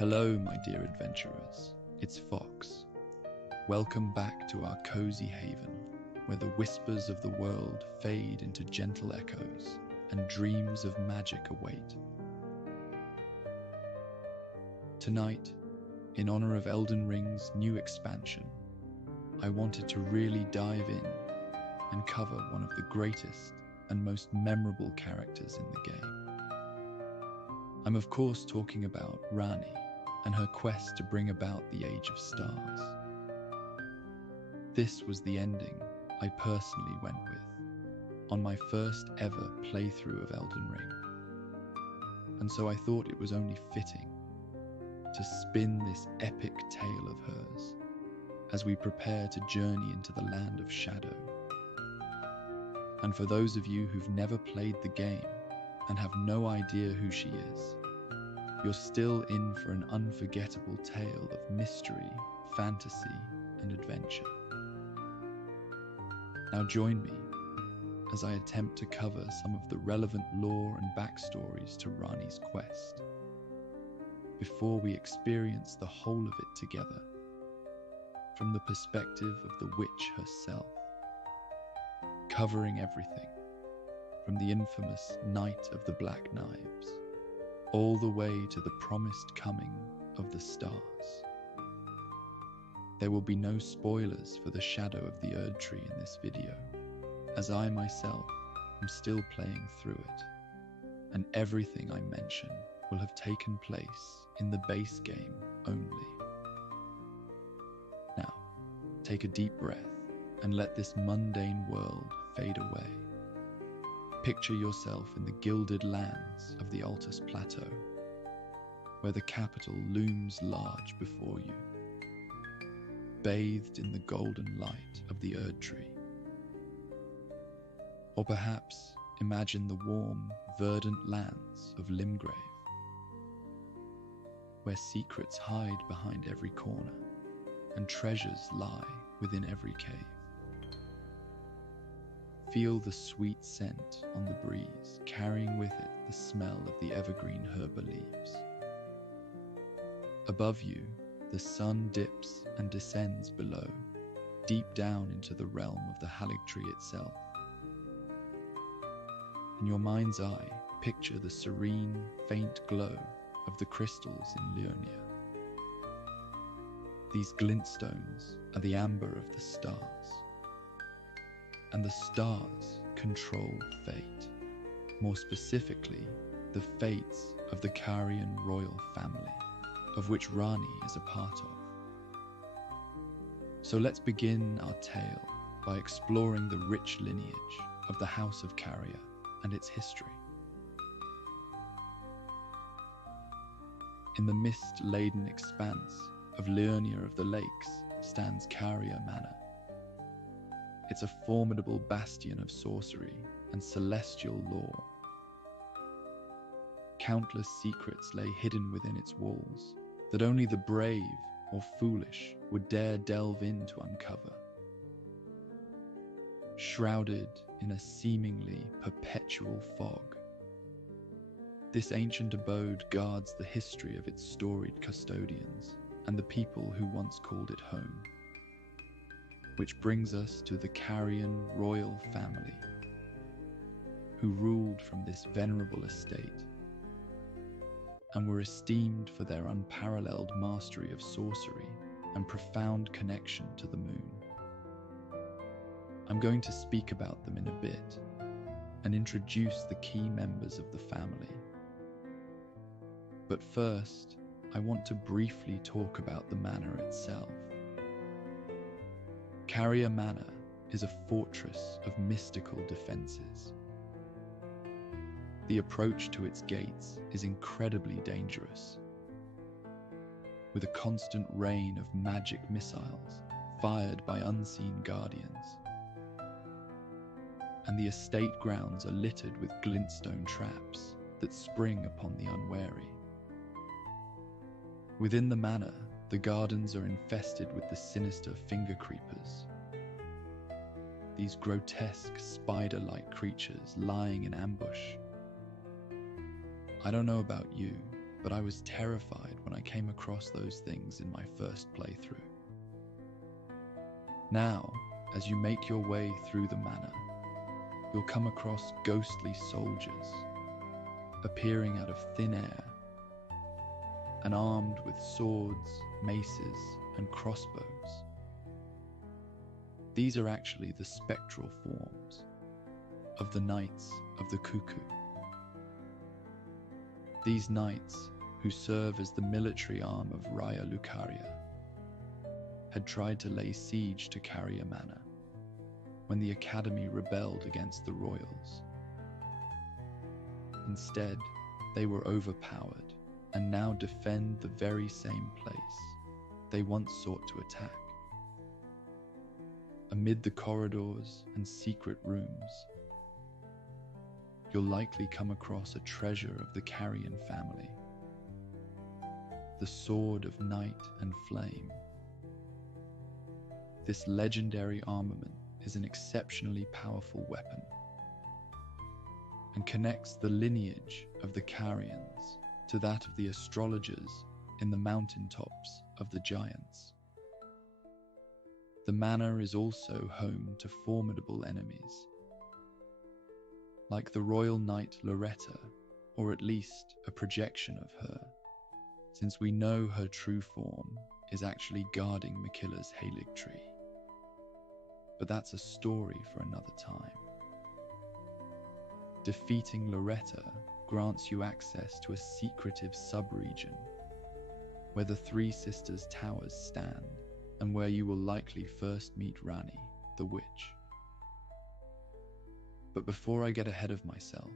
Hello, my dear adventurers. It's Fox. Welcome back to our cozy haven, where the whispers of the world fade into gentle echoes and dreams of magic await. Tonight, in honor of Elden Ring's new expansion, I wanted to really dive in and cover one of the greatest and most memorable characters in the game. I'm of course talking about Ranni and her quest to bring about the Age of Stars. This was the ending I personally went with on my first ever playthrough of Elden Ring, and so I thought it was only fitting to spin this epic tale of hers as we prepare to journey into the land of shadow. And for those of you who've never played the game and have no idea who she is, you're still in for an unforgettable tale of mystery, fantasy, and adventure. Now join me as I attempt to cover some of the relevant lore and backstories to Ranni's quest, before we experience the whole of it together, from the perspective of the witch herself, covering everything from the infamous Night of the Black Knives all the way to the promised coming of the stars. There will be no spoilers for the shadow of the Erdtree in this video, as I myself am still playing through it, and everything I mention will have taken place in the base game only. Now, take a deep breath and let this mundane world fade away. Picture yourself in the gilded lands of the Altus Plateau, where the capital looms large before you, bathed in the golden light of the Erdtree. Or perhaps imagine the warm, verdant lands of Limgrave, where secrets hide behind every corner and treasures lie within every cave. Feel the sweet scent on the breeze, carrying with it the smell of the evergreen herba leaves. Above you, the sun dips and descends below, deep down into the realm of the Haligtree itself. In your mind's eye, picture the serene, faint glow of the crystals in Liurnia. These glintstones are the amber of the stars. And the stars control fate, more specifically, the fates of the Carian royal family, of which Ranni is a part of. So let's begin our tale by exploring the rich lineage of the House of Caria and its history. In the mist-laden expanse of Liurnia of the Lakes stands Caria Manor. It's a formidable bastion of sorcery and celestial lore. Countless secrets lay hidden within its walls that only the brave or foolish would dare delve in to uncover. Shrouded in a seemingly perpetual fog, this ancient abode guards the history of its storied custodians and the people who once called it home. Which brings us to the Carian royal family, who ruled from this venerable estate and were esteemed for their unparalleled mastery of sorcery and profound connection to the moon. I'm going to speak about them in a bit and introduce the key members of the family. But first, I want to briefly talk about the manor itself. Caria Manor is a fortress of mystical defenses. The approach to its gates is incredibly dangerous, with a constant rain of magic missiles fired by unseen guardians. And the estate grounds are littered with glintstone traps that spring upon the unwary. Within the manor, the gardens are infested with the sinister finger creepers. These grotesque spider-like creatures lying in ambush. I don't know about you, but I was terrified when I came across those things in my first playthrough. Now, as you make your way through the manor, you'll come across ghostly soldiers appearing out of thin air and armed with swords, maces, and crossbows. These are actually the spectral forms of the Knights of the Cuckoo. These knights, who serve as the military arm of Raya Lucaria, had tried to lay siege to Caria Manor when the Academy rebelled against the royals. Instead, they were overpowered and now defend the very same place they once sought to attack. Amid the corridors and secret rooms, you'll likely come across a treasure of the Carian family, the Sword of Night and Flame. This legendary armament is an exceptionally powerful weapon and connects the lineage of the Carians to that of the astrologers in the mountaintops of the giants. The manor is also home to formidable enemies, like the Royal Knight Loretta, or at least a projection of her, since we know her true form is actually guarding Mikilla's Erdtree. But that's a story for another time. Defeating Loretta grants you access to a secretive sub-region where the Three Sisters Towers stand, and where you will likely first meet Ranni, the witch. But before I get ahead of myself,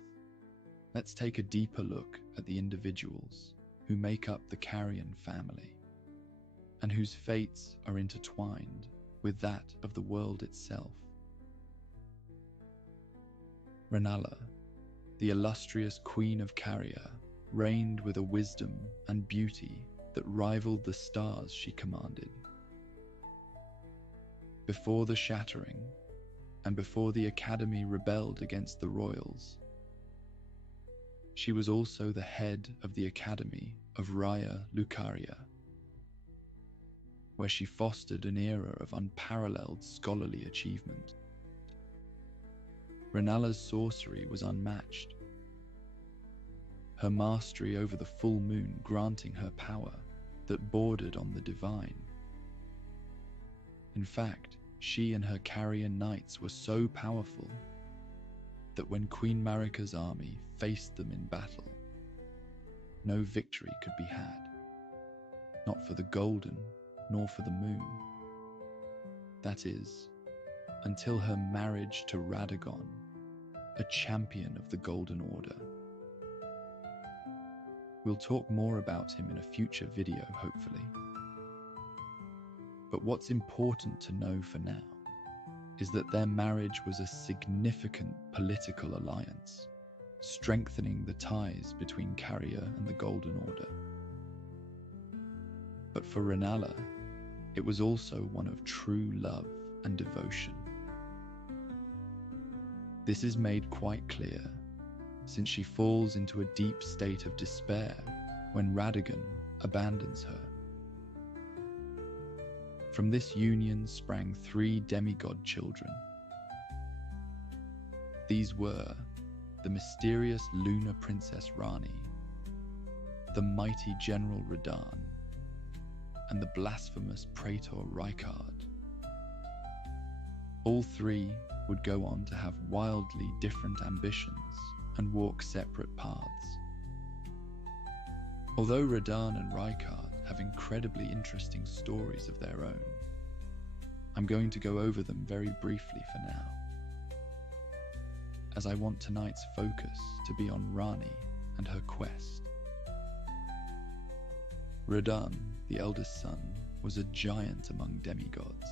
let's take a deeper look at the individuals who make up the Carian family, and whose fates are intertwined with that of the world itself. Rennala, the illustrious Queen of Caria, reigned with a wisdom and beauty that rivaled the stars she commanded. Before the Shattering, and before the Academy rebelled against the royals, she was also the head of the Academy of Raya Lucaria, where she fostered an era of unparalleled scholarly achievement. Renala's sorcery was unmatched, her mastery over the full moon granting her power that bordered on the divine. In fact, she and her Carian knights were so powerful that when Queen Marika's army faced them in battle, no victory could be had, not for the golden nor for the moon. That is, until her marriage to Radagon, a champion of the Golden Order. We'll talk more about him in a future video, hopefully. But what's important to know for now is that their marriage was a significant political alliance, strengthening the ties between Caria and the Golden Order. But for Rennala, it was also one of true love and devotion. This is made quite clear, since she falls into a deep state of despair when Radagon abandons her. From this union sprang 3 demigod children. These were the mysterious lunar princess Ranni, the mighty general Radahn, and the blasphemous praetor Rykard. All 3 would go on to have wildly different ambitions and walk separate paths. Although Radahn and Rykard have incredibly interesting stories of their own, I'm going to go over them very briefly for now, as I want tonight's focus to be on Ranni and her quest. Radahn, the eldest son, was a giant among demigods.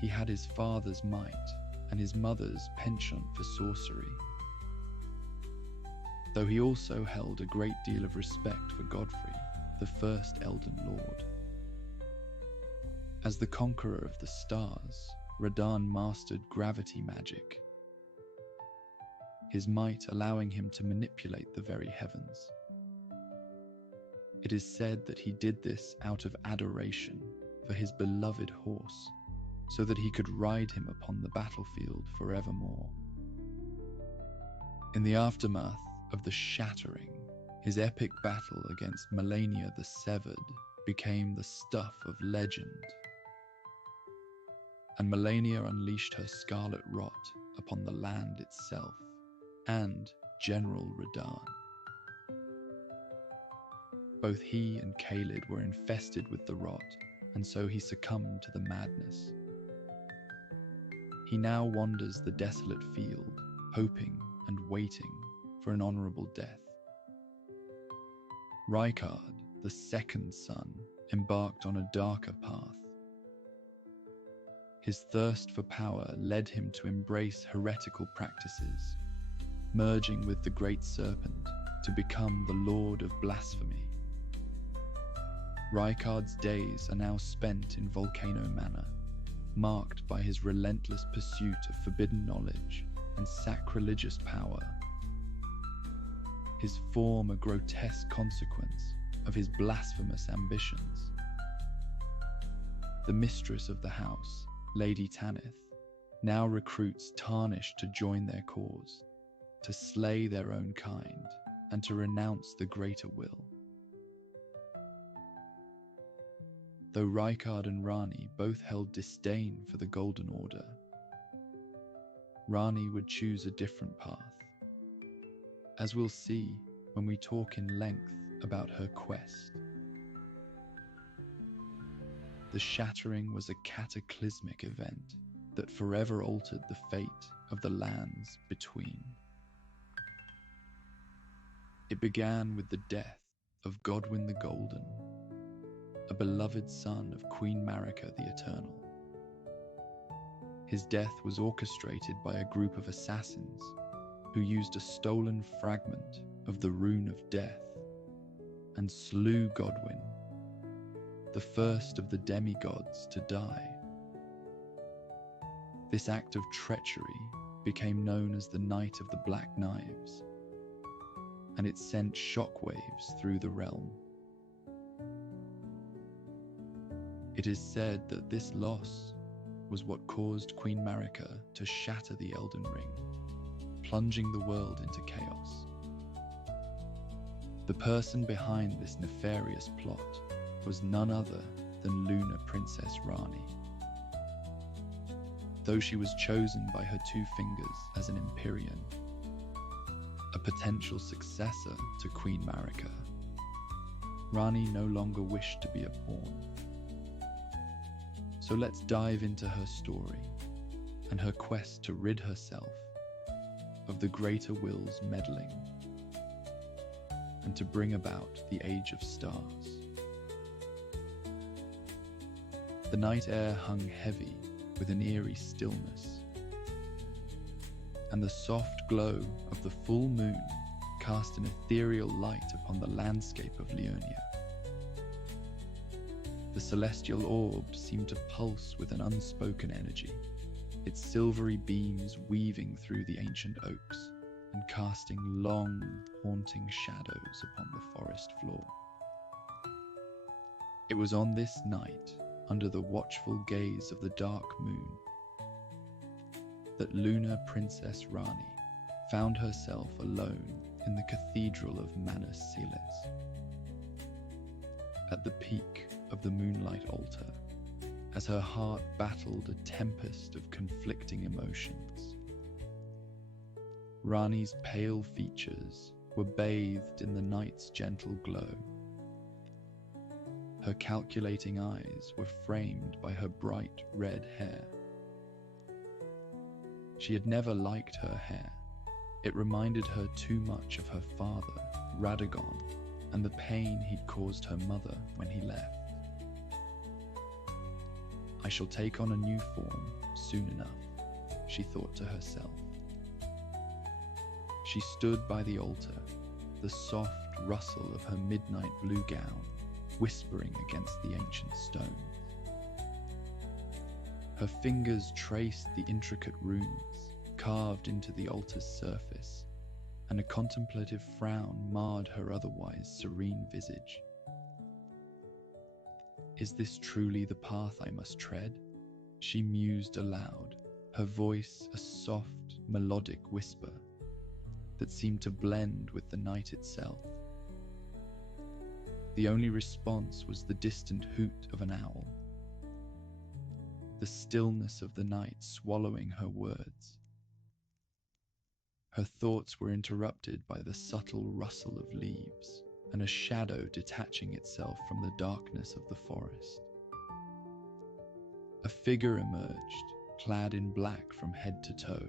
He had his father's might and his mother's penchant for sorcery, though he also held a great deal of respect for Godfrey, the first Elden Lord. As the conqueror of the stars, Radahn mastered gravity magic, his might allowing him to manipulate the very heavens. It is said that he did this out of adoration for his beloved horse, so that he could ride him upon the battlefield forevermore. In the aftermath of the Shattering, his epic battle against Melania the Severed became the stuff of legend, and Melania unleashed her scarlet rot upon the land itself and General Radahn. Both he and Caelid were infested with the rot, and so he succumbed to the madness. He now wanders the desolate field, hoping and waiting for an honourable death. Rykard, the second son, embarked on a darker path. His thirst for power led him to embrace heretical practices, merging with the Great Serpent to become the Lord of Blasphemy. Rykard's days are now spent in Volcano Manor, marked by his relentless pursuit of forbidden knowledge and sacrilegious power. His form a grotesque consequence of his blasphemous ambitions. The mistress of the house, Lady Tanith, now recruits Tarnished to join their cause, to slay their own kind, and to renounce the greater will. Though Rykard and Ranni both held disdain for the Golden Order, Ranni would choose a different path, as we'll see when we talk in length about her quest. The Shattering was a cataclysmic event that forever altered the fate of the lands between. It began with the death of Godwyn the Golden, a beloved son of Queen Marika the Eternal. His death was orchestrated by a group of assassins who used a stolen fragment of the Rune of Death and slew Godwyn, the first of the demigods to die. This act of treachery became known as the Night of the Black Knives, and it sent shockwaves through the realm. It is said that this loss was what caused Queen Marika to shatter the Elden Ring, plunging the world into chaos. The person behind this nefarious plot was none other than Lunar Princess Ranni. Though she was chosen by her two fingers as an Empyrean, a potential successor to Queen Marika, Ranni no longer wished to be a pawn. So let's dive into her story and her quest to rid herself of the greater will's meddling and to bring about the Age of Stars. The night air hung heavy with an eerie stillness, and the soft glow of the full moon cast an ethereal light upon the landscape of Leonia. The celestial orb seemed to pulse with an unspoken energy, its silvery beams weaving through the ancient oaks and casting long, haunting shadows upon the forest floor. It was on this night, under the watchful gaze of the dark moon, that Lunar Princess Ranni found herself alone in the cathedral of Manus Siles. At the peak of the moonlight altar, as her heart battled a tempest of conflicting emotions, Ranni's pale features were bathed in the night's gentle glow. Her calculating eyes were framed by her bright red hair. She had never liked her hair. It reminded her too much of her father, Radagon, and the pain he'd caused her mother when he left. I shall take on a new form soon enough, she thought to herself. She stood by the altar, the soft rustle of her midnight blue gown whispering against the ancient stone. Her fingers traced the intricate runes carved into the altar's surface, and a contemplative frown marred her otherwise serene visage. Is this truly the path I must tread? She mused aloud, her voice a soft, melodic whisper that seemed to blend with the night itself. The only response was the distant hoot of an owl, the stillness of the night swallowing her words. Her thoughts were interrupted by the subtle rustle of leaves and a shadow detaching itself from the darkness of the forest. A figure emerged, clad in black from head to toe,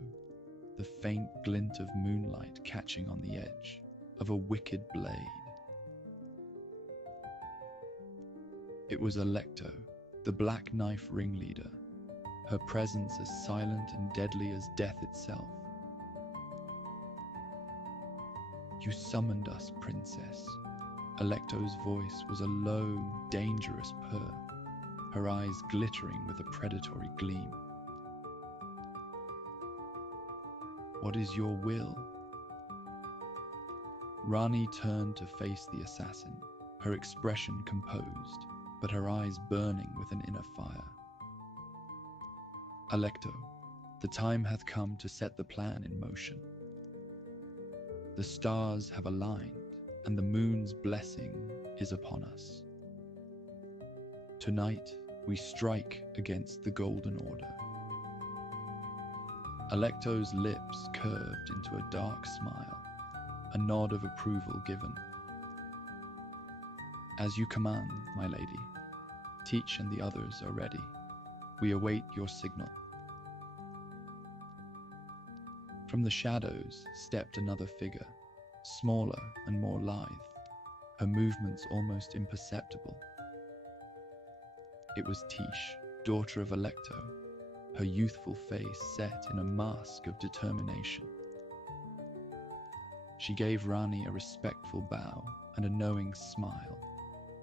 the faint glint of moonlight catching on the edge of a wicked blade. It was Alecto, the Black Knife ringleader, her presence as silent and deadly as death itself. You summoned us, princess. Alecto's voice was a low, dangerous purr, her eyes glittering with a predatory gleam. What is your will? Ranni turned to face the assassin, her expression composed, but her eyes burning with an inner fire. Alecto, the time hath come to set the plan in motion. The stars have aligned, and the moon's blessing is upon us. Tonight, we strike against the Golden Order. Alecto's lips curved into a dark smile, a nod of approval given. As you command, my lady. Teach and the others are ready. We await your signal. From the shadows stepped another figure, smaller and more lithe, her movements almost imperceptible. It was Tish, daughter of Alecto, her youthful face set in a mask of determination. She gave Ranni a respectful bow and a knowing smile,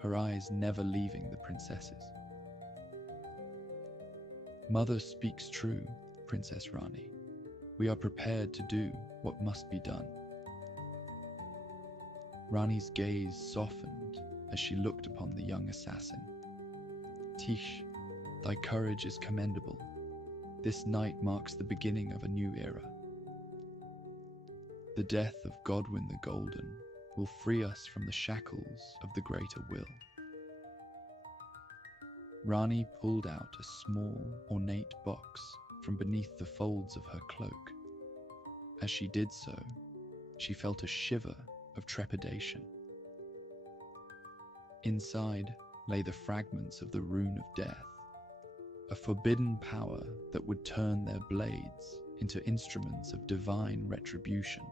her eyes never leaving the princess's. Mother speaks true, Princess Ranni. We are prepared to do what must be done. Ranni's gaze softened as she looked upon the young assassin. Tish, thy courage is commendable. This night marks the beginning of a new era. The death of Godwyn the Golden will free us from the shackles of the greater will. Ranni pulled out a small, ornate box from beneath the folds of her cloak. As she did so, she felt a shiver of trepidation. Inside lay the fragments of the Rune of Death, a forbidden power that would turn their blades into instruments of divine retribution.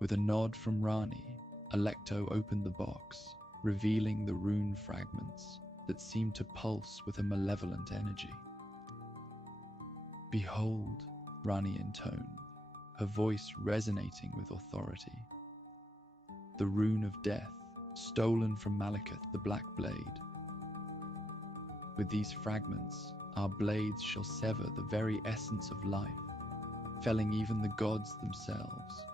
With a nod from Ranni, Alecto opened the box, revealing the rune fragments that seemed to pulse with a malevolent energy. Behold, Ranni intoned, her voice resonating with authority. The Rune of Death, stolen from Malekith the Black Blade. With these fragments, our blades shall sever the very essence of life, felling even the gods themselves.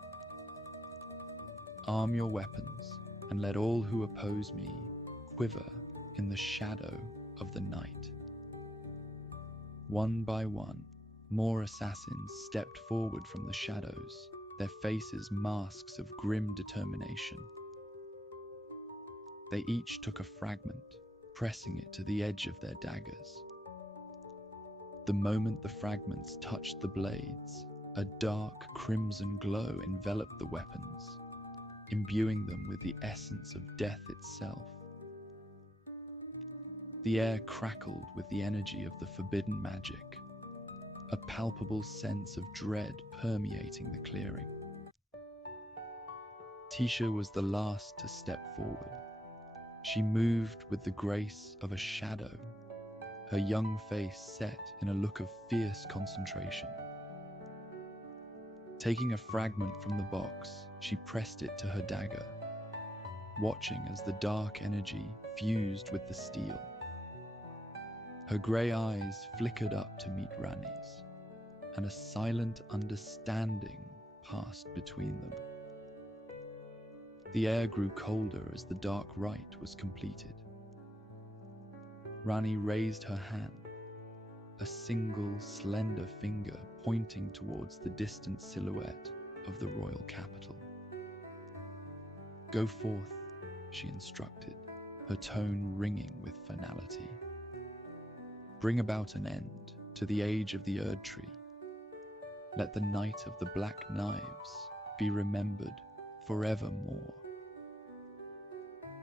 Arm your weapons, and let all who oppose me quiver in the shadow of the night. One by one, more assassins stepped forward from the shadows, their faces masks of grim determination. They each took a fragment, pressing it to the edge of their daggers. The moment the fragments touched the blades, a dark crimson glow enveloped the weapons, imbuing them with the essence of death itself. The air crackled with the energy of the forbidden magic, a palpable sense of dread permeating the clearing. Tisha was the last to step forward. She moved with the grace of a shadow, her young face set in a look of fierce concentration. Taking a fragment from the box, she pressed it to her dagger, watching as the dark energy fused with the steel. Her grey eyes flickered up to meet Ranni's, and a silent understanding passed between them. The air grew colder as the dark rite was completed, Ranni raised her hand, a single slender finger pointing towards the distant silhouette of the royal capital. "Go forth," she instructed, her tone ringing with finality. "Bring about an end to the age of the Erdtree. Let the night of the black knives be remembered forevermore."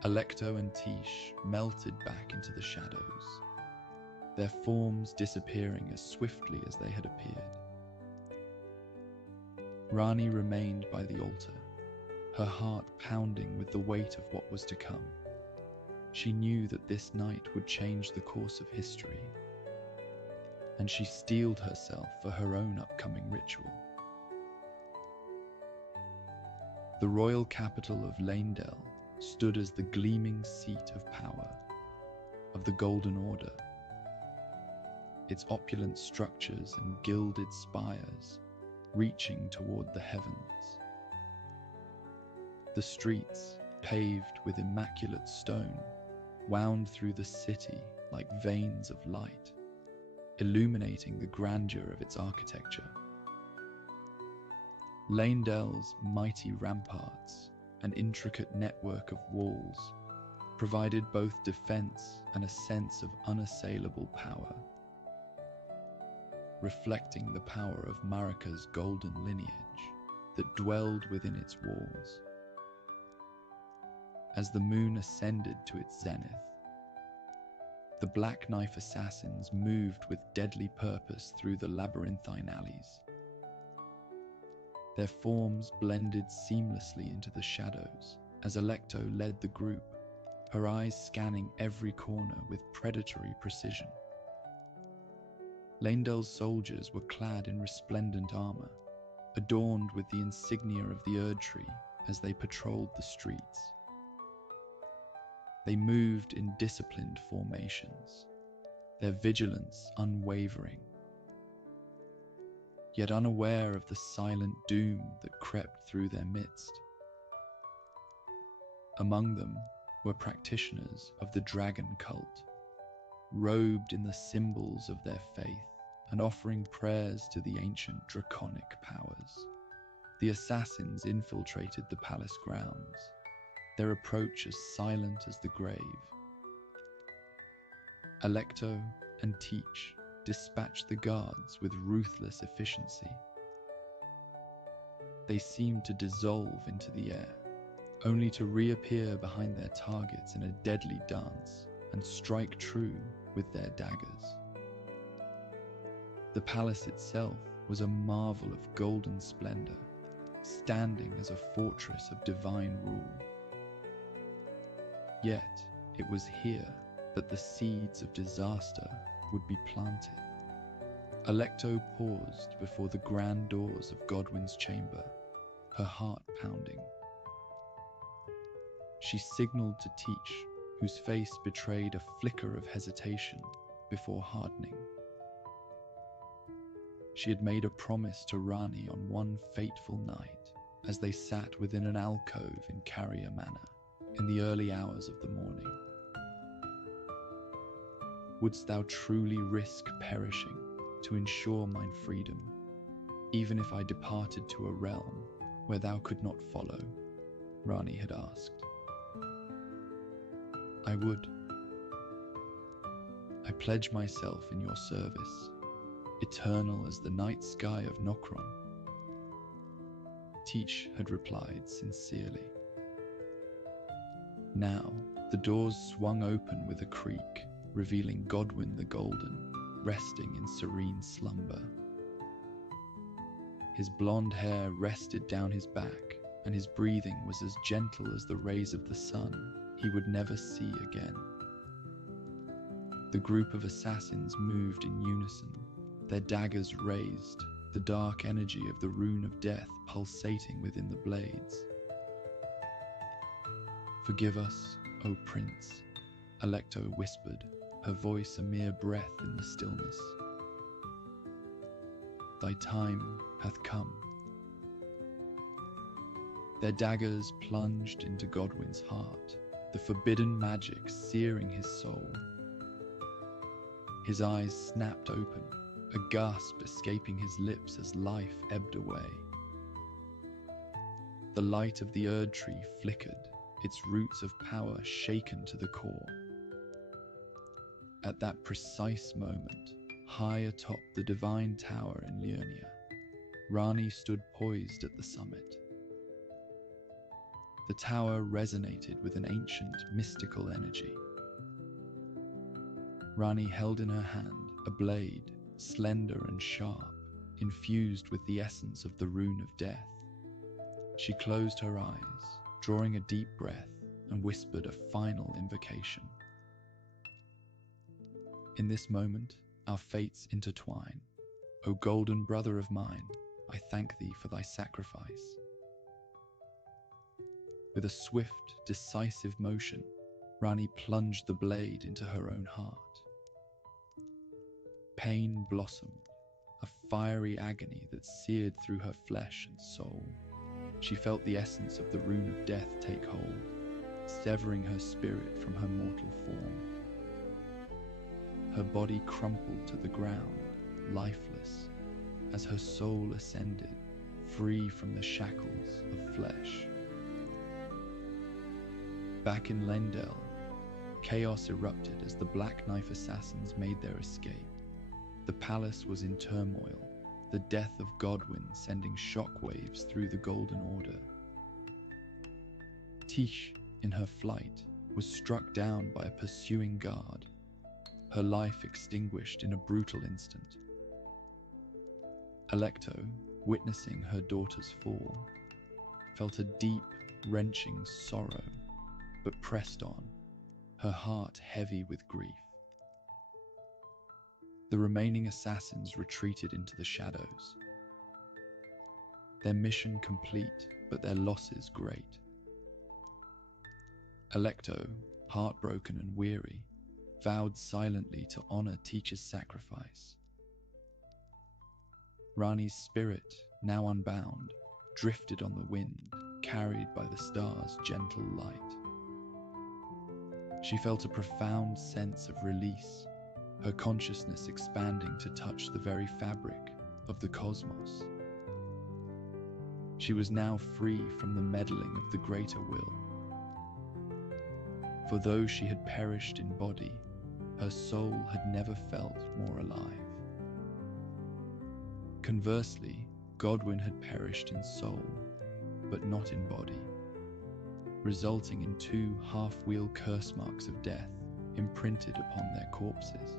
Alecto and Tish melted back into the shadows, their forms disappearing as swiftly as they had appeared. Ranni remained by the altar, her heart pounding with the weight of what was to come. She knew that this night would change the course of history, and she steeled herself for her own upcoming ritual. The royal capital of Leyndell stood as the gleaming seat of power, of the Golden Order. Its opulent structures and gilded spires reaching toward the heavens. The streets, paved with immaculate stone, wound through the city like veins of light, illuminating the grandeur of its architecture. Leyndell's mighty ramparts and intricate network of walls provided both defense and a sense of unassailable power, reflecting the power of Marika's golden lineage that dwelled within its walls. As the moon ascended to its zenith, the Black Knife assassins moved with deadly purpose through the labyrinthine alleys. Their forms blended seamlessly into the shadows as Alecto led the group, her eyes scanning every corner with predatory precision. Leyndell's soldiers were clad in resplendent armor, adorned with the insignia of the Erdtree as they patrolled the streets. They moved in disciplined formations, their vigilance unwavering, yet unaware of the silent doom that crept through their midst. Among them were practitioners of the dragon cult, robed in the symbols of their faith and offering prayers to the ancient draconic powers. The assassins infiltrated the palace grounds, their approach as silent as the grave. Alecto and Teach dispatched the guards with ruthless efficiency. They seemed to dissolve into the air, only to reappear behind their targets in a deadly dance and strike true with their daggers. The palace itself was a marvel of golden splendor, standing as a fortress of divine rule. Yet it was here that the seeds of disaster would be planted. Alecto paused before the grand doors of Godwyn's chamber, her heart pounding. She signaled to Teach, whose face betrayed a flicker of hesitation before hardening. She had made a promise to Ranni on one fateful night as they sat within an alcove in Carrier Manor in the early hours of the morning. "Wouldst thou truly risk perishing to ensure mine freedom, even if I departed to a realm where thou could not follow?" Ranni had asked. "I would. I pledge myself in your service, eternal as the night sky of Nokron," Teach had replied sincerely. Now, the doors swung open with a creak, revealing Godwyn the Golden, resting in serene slumber. His blonde hair rested down his back, and his breathing was as gentle as the rays of the sun he would never see again. The group of assassins moved in unison, their daggers raised, the dark energy of the rune of death pulsating within the blades. "Forgive us, O Prince," Alecto whispered, her voice a mere breath in the stillness. "Thy time hath come." Their daggers plunged into Godwyn's heart, the forbidden magic searing his soul. His eyes snapped open, a gasp escaping his lips as life ebbed away. The light of the Erdtree flickered, its roots of power shaken to the core. At that precise moment, high atop the divine tower in Liurnia, Ranni stood poised at the summit. The tower resonated with an ancient, mystical energy. Ranni held in her hand a blade, slender and sharp, infused with the essence of the rune of death. She closed her eyes, drawing a deep breath, and whispered a final invocation. In this moment, our fates intertwine. O golden brother of mine, I thank thee for thy sacrifice. With a swift, decisive motion, Ranni plunged the blade into her own heart. Pain blossomed, a fiery agony that seared through her flesh and soul. She felt the essence of the rune of death take hold, severing her spirit from her mortal form. Her body crumpled to the ground, lifeless, as her soul ascended, free from the shackles of flesh. Back in Lendel, chaos erupted as the Black Knife assassins made their escape. The palace was in turmoil, the death of Godwyn sending shockwaves through the Golden Order. Tish, in her flight, was struck down by a pursuing guard, her life extinguished in a brutal instant. Alecto, witnessing her daughter's fall, felt a deep, wrenching sorrow, but pressed on, her heart heavy with grief. The remaining assassins retreated into the shadows. Their mission complete, but their losses great. Alecto, heartbroken and weary, vowed silently to honor Teach's sacrifice. Ranni's spirit, now unbound, drifted on the wind, carried by the stars' gentle light. She felt a profound sense of release, her consciousness expanding to touch the very fabric of the cosmos. She was now free from the meddling of the greater will. For though she had perished in body, her soul had never felt more alive. Conversely, Godwyn had perished in soul, but not in body, resulting in 2 half-wheel curse marks of death imprinted upon their corpses.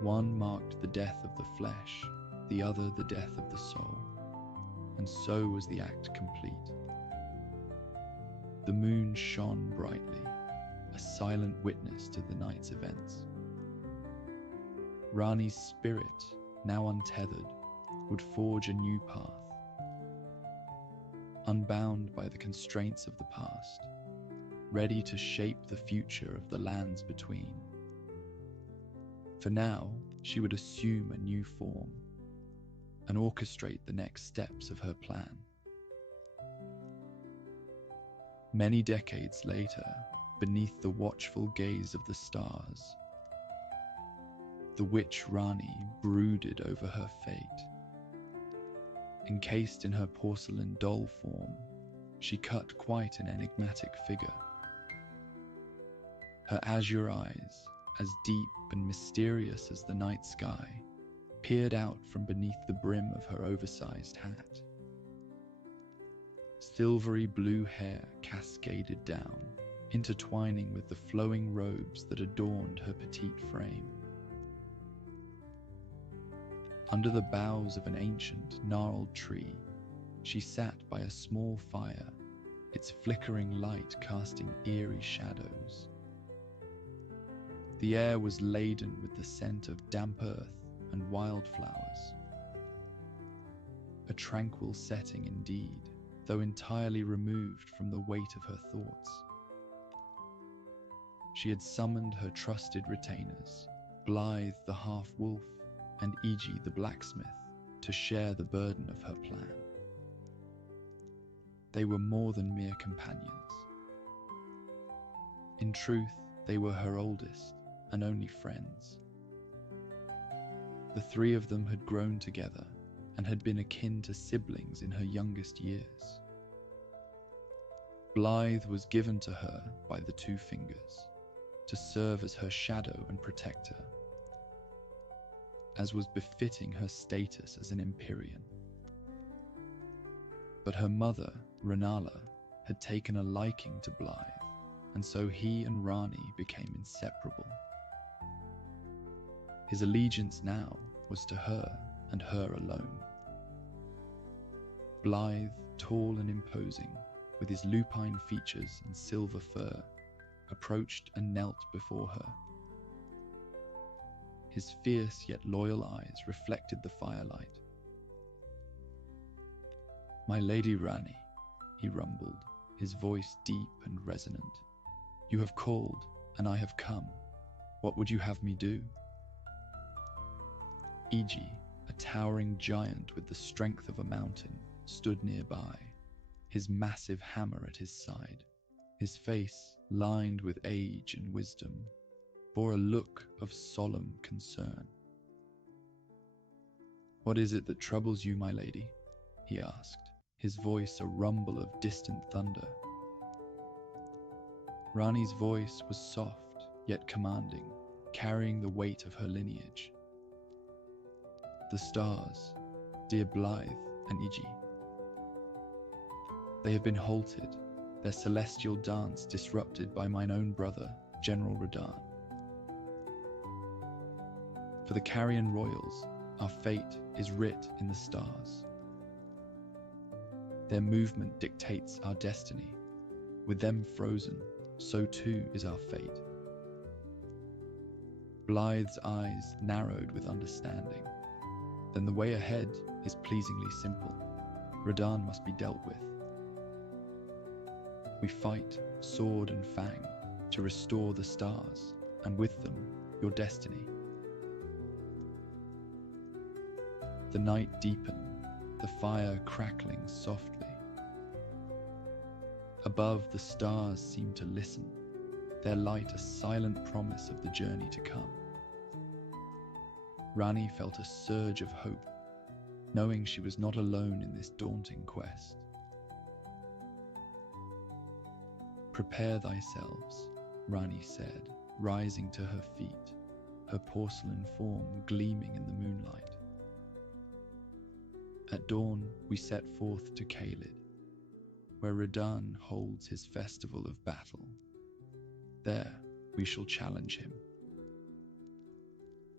One marked the death of the flesh, the other the death of the soul, and so was the act complete. The moon shone brightly, a silent witness to the night's events. Ranni's spirit, now untethered, would forge a new path. Unbound by the constraints of the past, ready to shape the future of the lands between. For now, she would assume a new form and orchestrate the next steps of her plan. Many decades later, beneath the watchful gaze of the stars, the witch Ranni brooded over her fate. Encased in her porcelain doll form, she cut quite an enigmatic figure. Her azure eyes, as deep and mysterious as the night sky, peered out from beneath the brim of her oversized hat. Silvery blue hair cascaded down, intertwining with the flowing robes that adorned her petite frame. Under the boughs of an ancient, gnarled tree, she sat by a small fire, its flickering light casting eerie shadows. The air was laden with the scent of damp earth and wildflowers. A tranquil setting indeed, though entirely removed from the weight of her thoughts. She had summoned her trusted retainers, Blythe the half-wolf and Iji the blacksmith, to share the burden of her plan. They were more than mere companions. In truth, they were her oldest and only friends. The three of them had grown together and had been akin to siblings in her youngest years. Blythe was given to her by the Two Fingers to serve as her shadow and protector, as was befitting her status as an Empyrean. But her mother, Rennala, had taken a liking to Blythe, and so he and Ranni became inseparable. His allegiance now was to her and her alone. Blythe, tall and imposing, with his lupine features and silver fur, approached and knelt before her. His fierce yet loyal eyes reflected the firelight. "My Lady Ranni," he rumbled, his voice deep and resonant. "You have called, and I have come. What would you have me do?" Iji, a towering giant with the strength of a mountain, stood nearby, his massive hammer at his side. His face, lined with age and wisdom, bore a look of solemn concern. "What is it that troubles you, my lady?" he asked, his voice a rumble of distant thunder. Ranni's voice was soft yet commanding, carrying the weight of her lineage. "The stars, dear Blythe and Iji. They have been halted, their celestial dance disrupted by mine own brother, General Radahn. For the Carrion Royals, our fate is writ in the stars. Their movement dictates our destiny. With them frozen, so too is our fate." Blythe's eyes narrowed with understanding. Then the way ahead is pleasingly simple. Radahn must be dealt with. We fight, sword and fang, to restore the stars, and with them, your destiny. The night deepened, the fire crackling softly. Above, the stars seemed to listen, their light a silent promise of the journey to come. Ranni felt a surge of hope, knowing she was not alone in this daunting quest. "Prepare thyselves," Ranni said, rising to her feet, her porcelain form gleaming in the moonlight. "At dawn we set forth to Caelid, where Radahn holds his festival of battle. There we shall challenge him."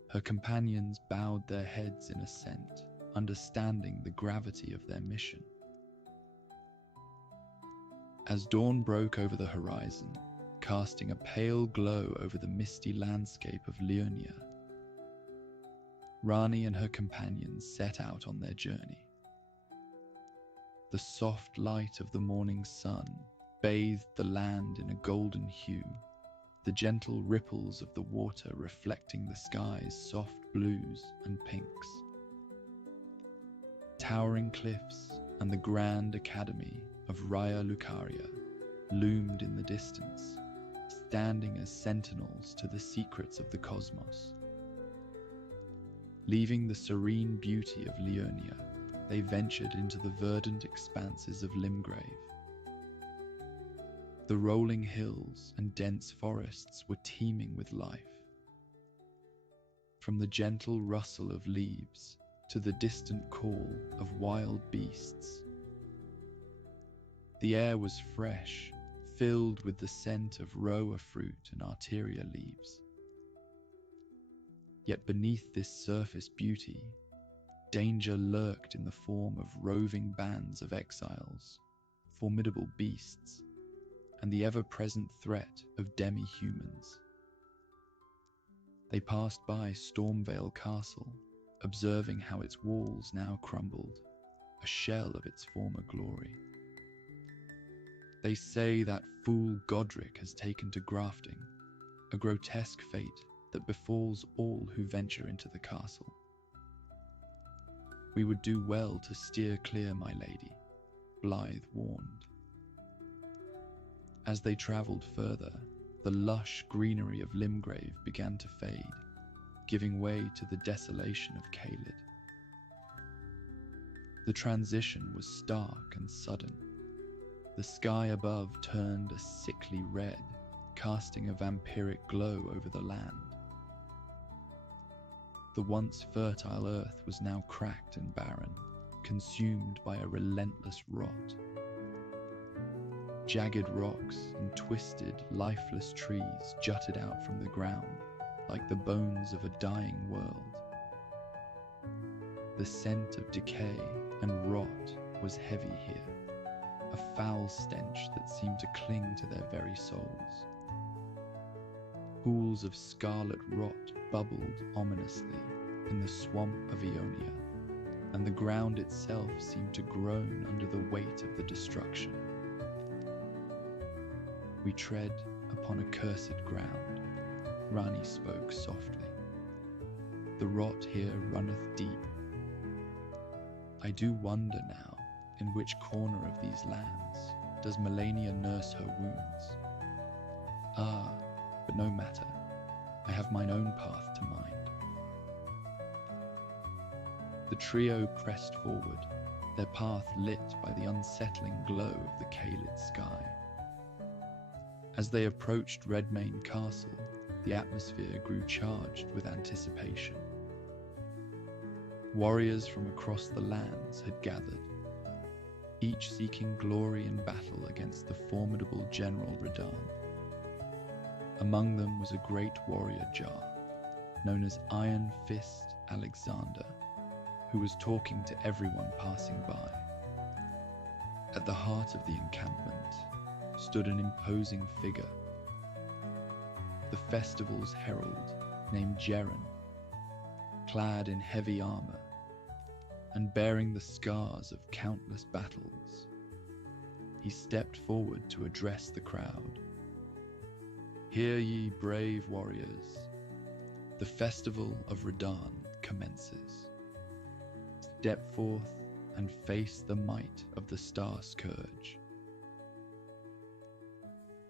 Her companions bowed their heads in assent, understanding the gravity of their mission. As dawn broke over the horizon, casting a pale glow over the misty landscape of Liurnia, Ranni and her companions set out on their journey. The soft light of the morning sun bathed the land in a golden hue, the gentle ripples of the water reflecting the sky's soft blues and pinks. Towering cliffs and the grand academy of Raya Lucaria loomed in the distance, standing as sentinels to the secrets of the cosmos. Leaving the serene beauty of Liurnia, they ventured into the verdant expanses of Limgrave. The rolling hills and dense forests were teeming with life. From the gentle rustle of leaves to the distant call of wild beasts. The air was fresh, filled with the scent of roa fruit and arteria leaves. Yet beneath this surface beauty, danger lurked in the form of roving bands of exiles, formidable beasts, and the ever-present threat of demi-humans. They passed by Stormvale Castle, observing how its walls now crumbled, a shell of its former glory. They say that fool Godric has taken to grafting, a grotesque fate that befalls all who venture into the castle. We would do well to steer clear, my lady, Blythe warned. As they travelled further, the lush greenery of Limgrave began to fade, giving way to the desolation of Caelid. The transition was stark and sudden. The sky above turned a sickly red, casting a vampiric glow over the land. The once fertile earth was now cracked and barren, consumed by a relentless rot. Jagged rocks and twisted, lifeless trees jutted out from the ground like the bones of a dying world. The scent of decay and rot was heavy here, a foul stench that seemed to cling to their very souls. Pools of scarlet rot bubbled ominously in the swamp of Ionia, and the ground itself seemed to groan under the weight of the destruction. "We tread upon accursed ground," Ranni spoke softly. "The rot here runneth deep. I do wonder now, in which corner of these lands does Melania nurse her wounds? Ah, but no matter, I have mine own path to mind." The trio pressed forward, their path lit by the unsettling glow of the Caelid sky. As they approached Redmane Castle, the atmosphere grew charged with anticipation. Warriors from across the lands had gathered, each seeking glory in battle against the formidable General Radahn. Among them was a great warrior Jar, known as Iron Fist Alexander, who was talking to everyone passing by. At the heart of the encampment stood an imposing figure, the festival's herald named Jeren, clad in heavy armor and bearing the scars of countless battles. He stepped forward to address the crowd. "Hear ye, brave warriors, the festival of Radahn commences. Step forth and face the might of the Star Scourge."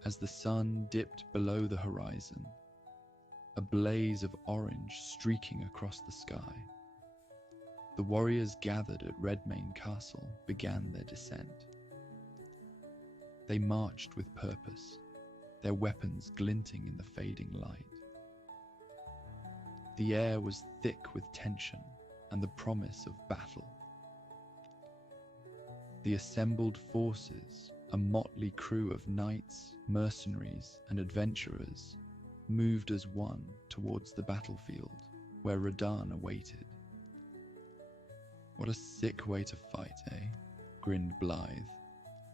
As the sun dipped below the horizon, a blaze of orange streaking across the sky, the warriors gathered at Redmane Castle began their descent. They marched with purpose, their weapons glinting in the fading light. The air was thick with tension and the promise of battle. The assembled forces, a motley crew of knights, mercenaries, and adventurers, moved as one towards the battlefield where Radahn awaited. "What a sick way to fight, eh?" grinned Blythe,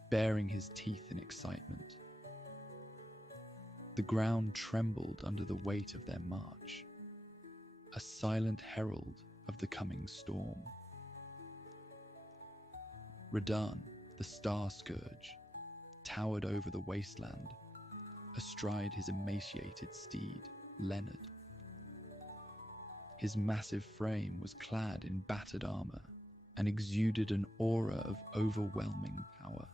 baring his teeth in excitement. The ground trembled under the weight of their march, a silent herald of the coming storm. Radahn, the Star Scourge, towered over the wasteland, astride his emaciated steed, Leonard. His massive frame was clad in battered armor and exuded an aura of overwhelming power.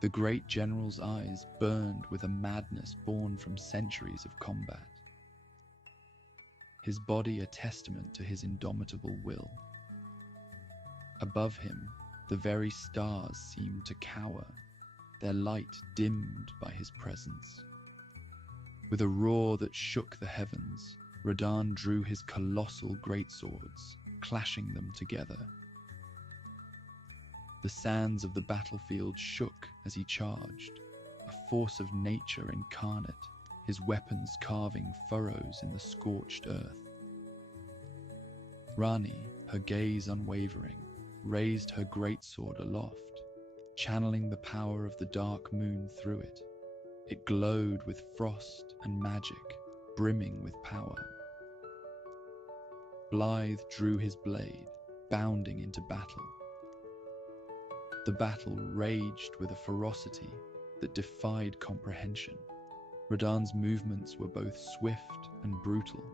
The great general's eyes burned with a madness born from centuries of combat, his body a testament to his indomitable will. Above him, the very stars seemed to cower, their light dimmed by his presence. With a roar that shook the heavens, Radahn drew his colossal greatswords, clashing them together. The sands of the battlefield shook as he charged, a force of nature incarnate, his weapons carving furrows in the scorched earth. Ranni, her gaze unwavering, raised her greatsword aloft, channeling the power of the dark moon through it. It glowed with frost and magic, brimming with power. Blythe drew his blade, bounding into battle. The battle raged with a ferocity that defied comprehension. Radahn's movements were both swift and brutal,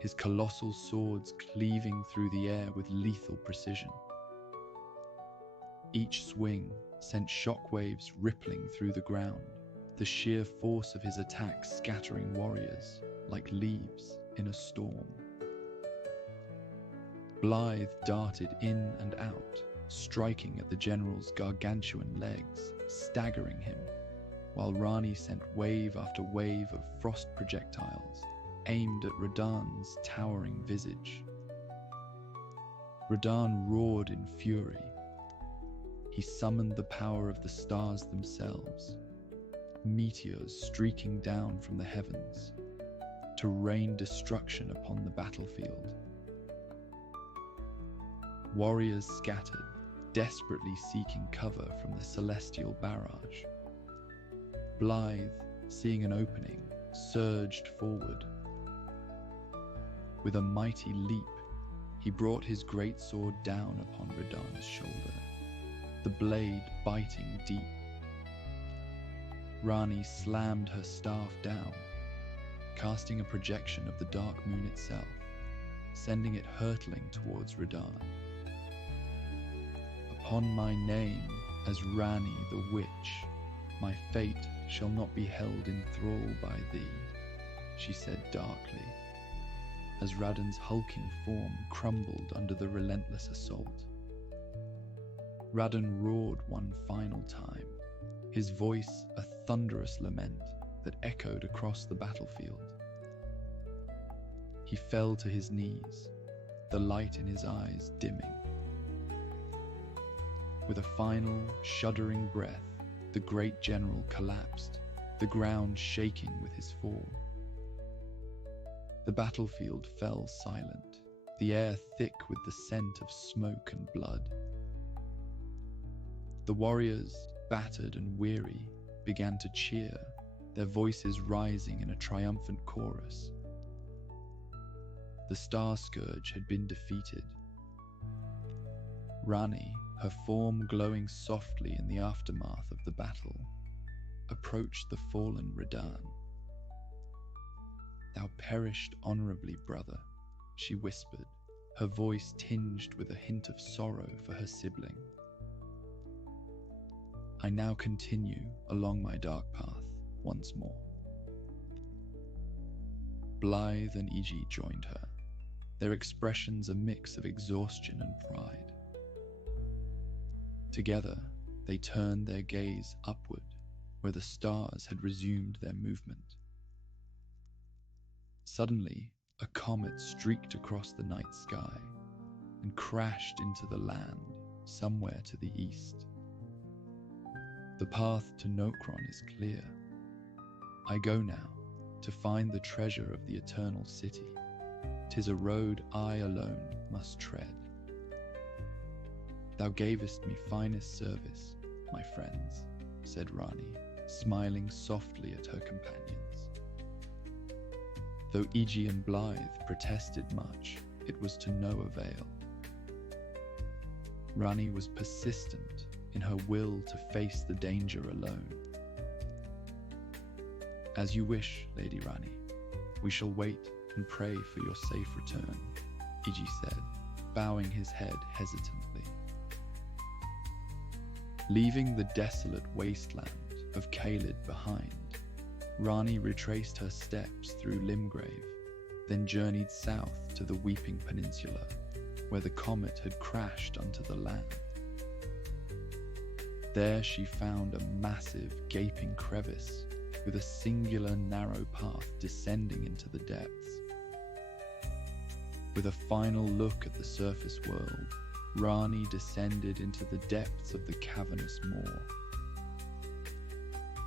his colossal swords cleaving through the air with lethal precision. Each swing sent shockwaves rippling through the ground, the sheer force of his attack scattering warriors like leaves in a storm. Blythe darted in and out, striking at the general's gargantuan legs, staggering him, while Ranni sent wave after wave of frost projectiles aimed at Radahn's towering visage. Radahn roared in fury. He summoned the power of the stars themselves, meteors streaking down from the heavens, to rain destruction upon the battlefield. Warriors scattered, desperately seeking cover from the celestial barrage. Blythe, seeing an opening, surged forward. With a mighty leap, he brought his greatsword down upon Radahn's shoulder, the blade biting deep. Ranni slammed her staff down, casting a projection of the dark moon itself, sending it hurtling towards Radahn. Upon my name as Ranni the Witch, my fate shall not be held in thrall by thee, she said darkly, as Radahn's hulking form crumbled under the relentless assault. Radahn roared one final time, his voice a thunderous lament that echoed across the battlefield. He fell to his knees, the light in his eyes dimming. With a final, shuddering breath, the great general collapsed, the ground shaking with his fall. The battlefield fell silent, the air thick with the scent of smoke and blood. The warriors, battered and weary, began to cheer, their voices rising in a triumphant chorus. The Star Scourge had been defeated. Ranni, her form glowing softly in the aftermath of the battle, approached the fallen Radahn. "Thou perished honorably, brother," she whispered, her voice tinged with a hint of sorrow for her sibling. "I now continue along my dark path once more." Blythe and Iji joined her, their expressions a mix of exhaustion and pride. Together, they turned their gaze upward, where the stars had resumed their movement. Suddenly, a comet streaked across the night sky and crashed into the land somewhere to the east. "The path to Nokron is clear. I go now to find the treasure of the eternal city. 'Tis a road I alone must tread. Thou gavest me finest service, my friends," said Ranni, smiling softly at her companions. Though Iji and Blythe protested much, it was to no avail. Ranni was persistent in her will to face the danger alone. "As you wish, Lady Ranni. We shall wait and pray for your safe return," Iji said, bowing his head hesitantly. Leaving the desolate wasteland of Caelid behind, Ranni retraced her steps through Limgrave, then journeyed south to the Weeping Peninsula, where the comet had crashed onto the land. There she found a massive, gaping crevice with a singular narrow path descending into the depths. With a final look at the surface world, Ranni descended into the depths of the cavernous maw.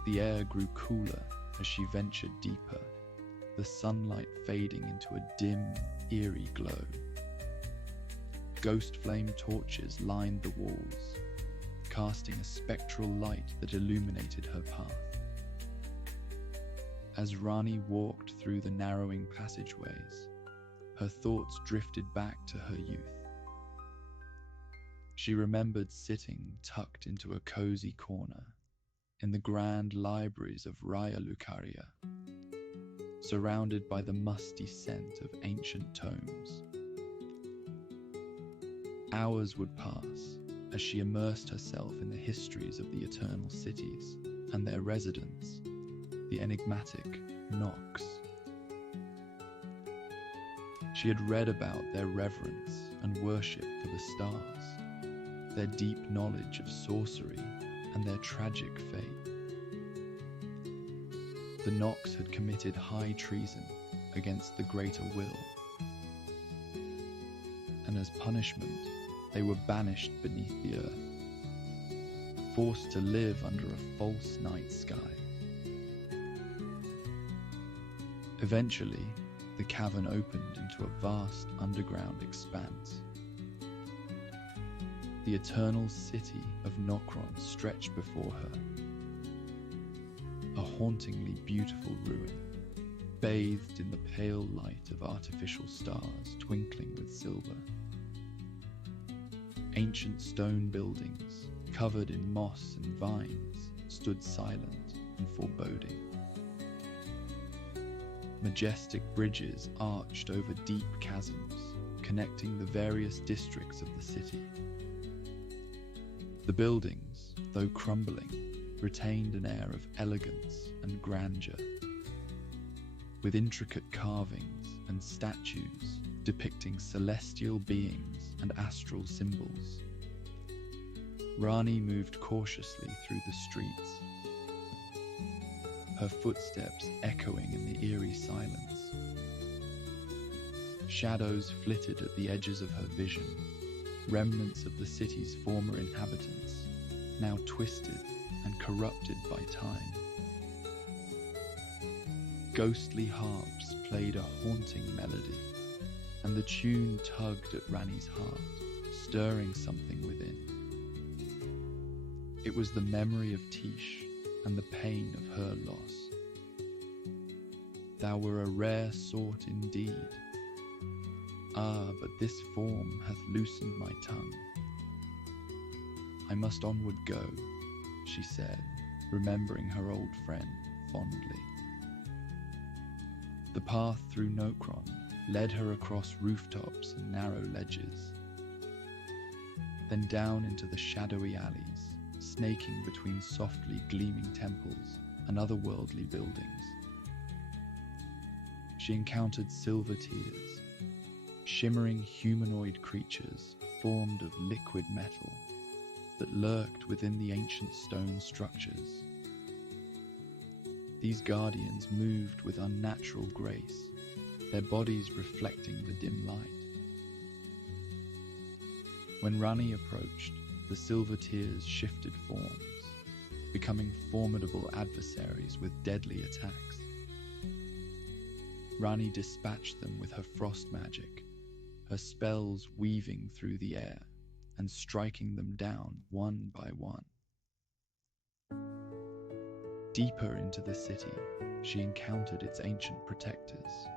The air grew cooler as she ventured deeper, the sunlight fading into a dim, eerie glow. Ghost flame torches lined the walls, casting a spectral light that illuminated her path. As Ranni walked through the narrowing passageways, her thoughts drifted back to her youth. She remembered sitting tucked into a cozy corner in the grand libraries of Raya Lucaria, surrounded by the musty scent of ancient tomes. Hours would pass, as she immersed herself in the histories of the eternal cities and their residents, the enigmatic Nooks. She had read about their reverence and worship for the stars, their deep knowledge of sorcery, and their tragic fate. The Nooks had committed high treason against the greater will, and as punishment, they were banished beneath the earth, forced to live under a false night sky. Eventually, the cavern opened into a vast underground expanse. The eternal city of Nokron stretched before her, a hauntingly beautiful ruin, bathed in the pale light of artificial stars twinkling with silver. Ancient stone buildings, covered in moss and vines, stood silent and foreboding. Majestic bridges arched over deep chasms, connecting the various districts of the city. The buildings, though crumbling, retained an air of elegance and grandeur, with intricate carvings and statues depicting celestial beings and astral symbols. Ranni moved cautiously through the streets, her footsteps echoing in the eerie silence. Shadows flitted at the edges of her vision, remnants of the city's former inhabitants, now twisted and corrupted by time. Ghostly harps played a haunting melody, and the tune tugged at Ranni's heart, stirring something within. It was the memory of Tish and the pain of her loss. Thou were a rare sort indeed. Ah, but this form hath loosened my tongue. I must onward go, she said, remembering her old friend fondly. The path through Nokron led her across rooftops and narrow ledges, then down into the shadowy alleys, snaking between softly gleaming temples and otherworldly buildings. She encountered silver tears, shimmering humanoid creatures formed of liquid metal that lurked within the ancient stone structures. These guardians moved with unnatural grace, their bodies reflecting the dim light. When Ranni approached, the silver tears shifted forms, becoming formidable adversaries with deadly attacks. Ranni dispatched them with her frost magic, her spells weaving through the air and striking them down one by one. Deeper into the city, she encountered its ancient protectors,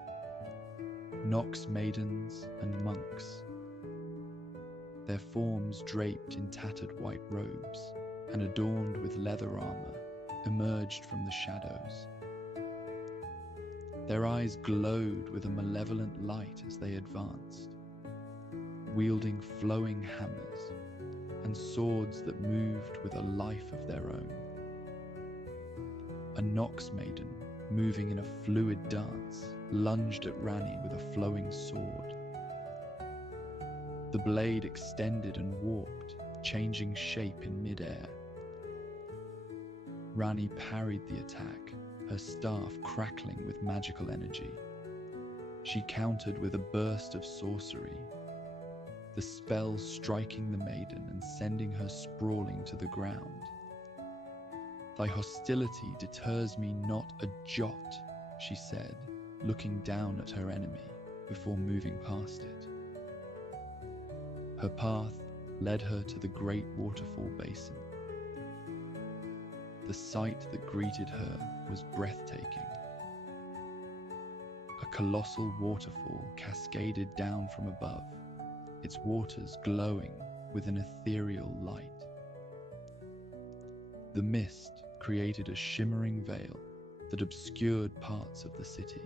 Nox maidens and monks, their forms draped in tattered white robes and adorned with leather armor, emerged from the shadows. Their eyes glowed with a malevolent light as they advanced, wielding flowing hammers and swords that moved with a life of their own. A Nox maiden, moving in a fluid dance, lunged at Ranni with a flowing sword. The blade extended and warped, changing shape in midair. Ranni parried the attack, her staff crackling with magical energy. She countered with a burst of sorcery, the spell striking the maiden and sending her sprawling to the ground. Thy hostility deters me not a jot, she said, looking down at her enemy before moving past it. Her path led her to the great waterfall basin. The sight that greeted her was breathtaking. A colossal waterfall cascaded down from above, its waters glowing with an ethereal light. The mist created a shimmering veil that obscured parts of the city.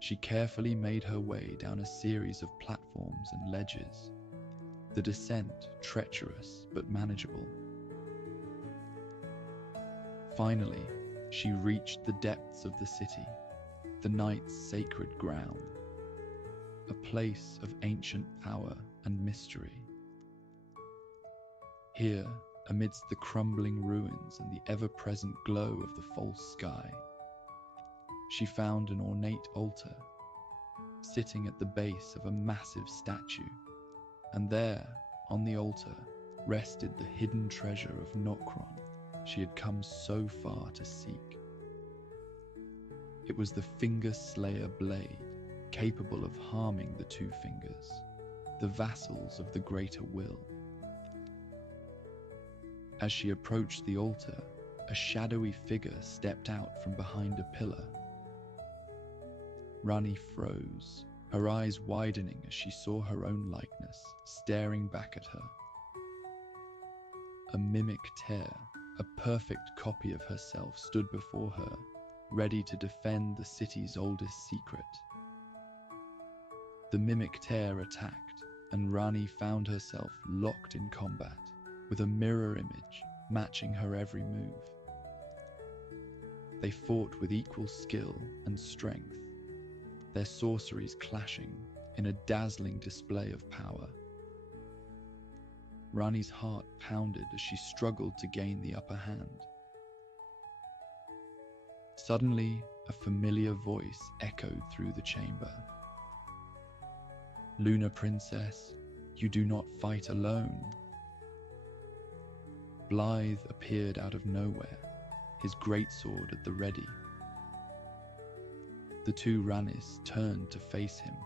She carefully made her way down a series of platforms and ledges, the descent treacherous but manageable. Finally, she reached the depths of the city, the night's sacred ground, a place of ancient power and mystery. Here, amidst the crumbling ruins and the ever-present glow of the false sky, she found an ornate altar, sitting at the base of a massive statue, and there, on the altar, rested the hidden treasure of Nokron she had come so far to seek. It was the Finger Slayer blade, capable of harming the two fingers, the vassals of the greater will. As she approached the altar, a shadowy figure stepped out from behind a pillar. Ranni froze, her eyes widening as she saw her own likeness staring back at her. A mimic tear, a perfect copy of herself, stood before her, ready to defend the city's oldest secret. The mimic tear attacked, and Ranni found herself locked in combat, with a mirror image matching her every move. They fought with equal skill and strength, their sorceries clashing in a dazzling display of power. Ranni's heart pounded as she struggled to gain the upper hand. Suddenly, a familiar voice echoed through the chamber. "Luna Princess, you do not fight alone." Blythe appeared out of nowhere, his greatsword at the ready. The two Rannis turned to face him,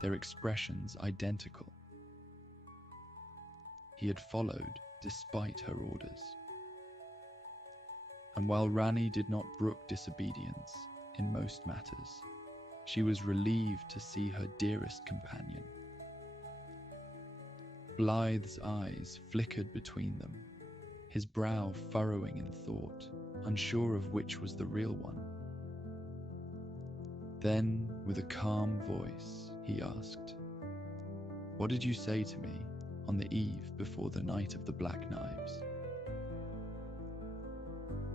their expressions identical. He had followed despite her orders. And while Ranni did not brook disobedience in most matters, she was relieved to see her dearest companion. Blythe's eyes flickered between them, his brow furrowing in thought, unsure of which was the real one. Then, with a calm voice, he asked, "What did you say to me on the eve before the night of the Black Knives?"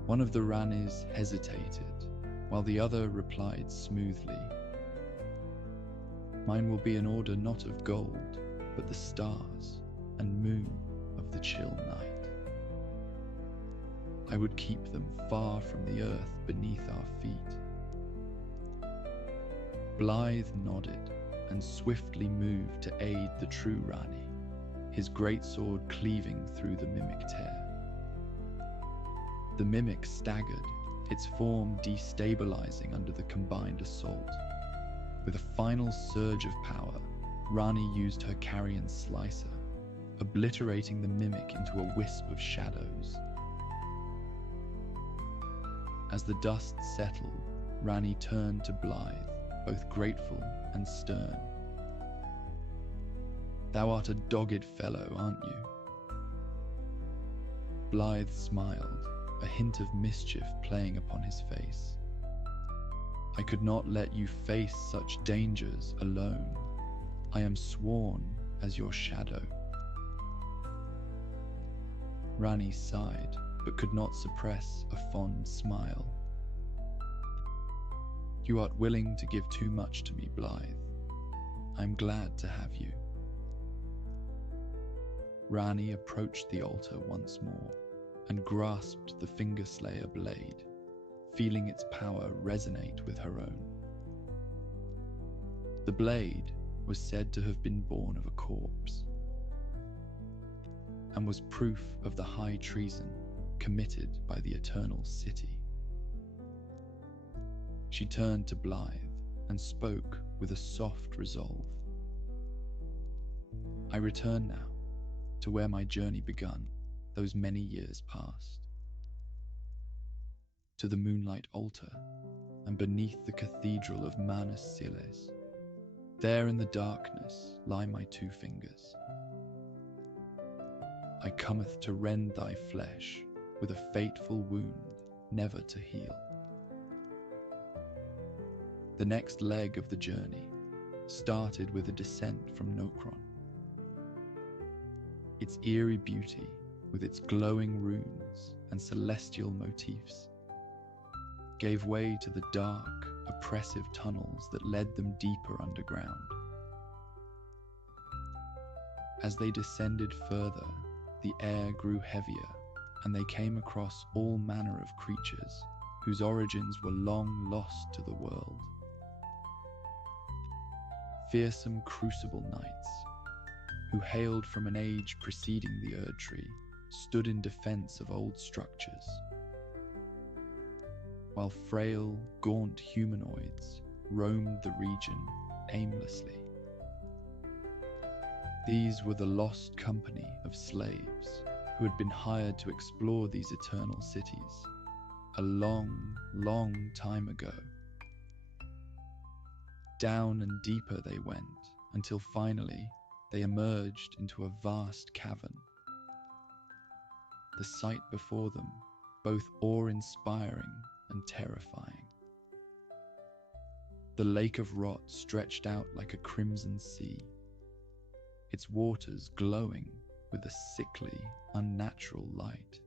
One of the Rannis hesitated, while the other replied smoothly, "Mine will be an order not of gold, but the stars and moon of the chill night. I would keep them far from the earth beneath our feet." Blythe nodded and swiftly moved to aid the true Ranni, his greatsword cleaving through the mimic tear. The mimic staggered, its form destabilizing under the combined assault. With a final surge of power, Ranni used her carrion slicer, obliterating the mimic into a wisp of shadows. As the dust settled, Ranni turned to Blythe, both grateful and stern. "Thou art a dogged fellow, aren't you?" Blythe smiled, a hint of mischief playing upon his face. "I could not let you face such dangers alone. I am sworn as your shadow." Ranni sighed, but could not suppress a fond smile. "You art willing to give too much to me, Blythe. I am glad to have you." Ranni approached the altar once more and grasped the Finger Slayer blade, feeling its power resonate with her own. The blade was said to have been born of a corpse, and was proof of the high treason committed by the Eternal City. She turned to Blythe and spoke with a soft resolve. "I return now to where my journey begun those many years past, to the moonlight altar and beneath the cathedral of Manus Siles. There in the darkness lie my two fingers. I cometh to rend thy flesh with a fateful wound never to heal." The next leg of the journey started with a descent from Nokron. Its eerie beauty, with its glowing runes and celestial motifs, gave way to the dark, oppressive tunnels that led them deeper underground. As they descended further, the air grew heavier, and they came across all manner of creatures whose origins were long lost to the world. Fearsome crucible knights, who hailed from an age preceding the Erdtree, stood in defense of old structures, while frail, gaunt humanoids roamed the region aimlessly. These were the lost company of slaves who had been hired to explore these eternal cities a long, long time ago. Down and deeper they went, until finally they emerged into a vast cavern. The sight before them, both awe-inspiring and terrifying. The lake of rot stretched out like a crimson sea, its waters glowing with a sickly, unnatural light.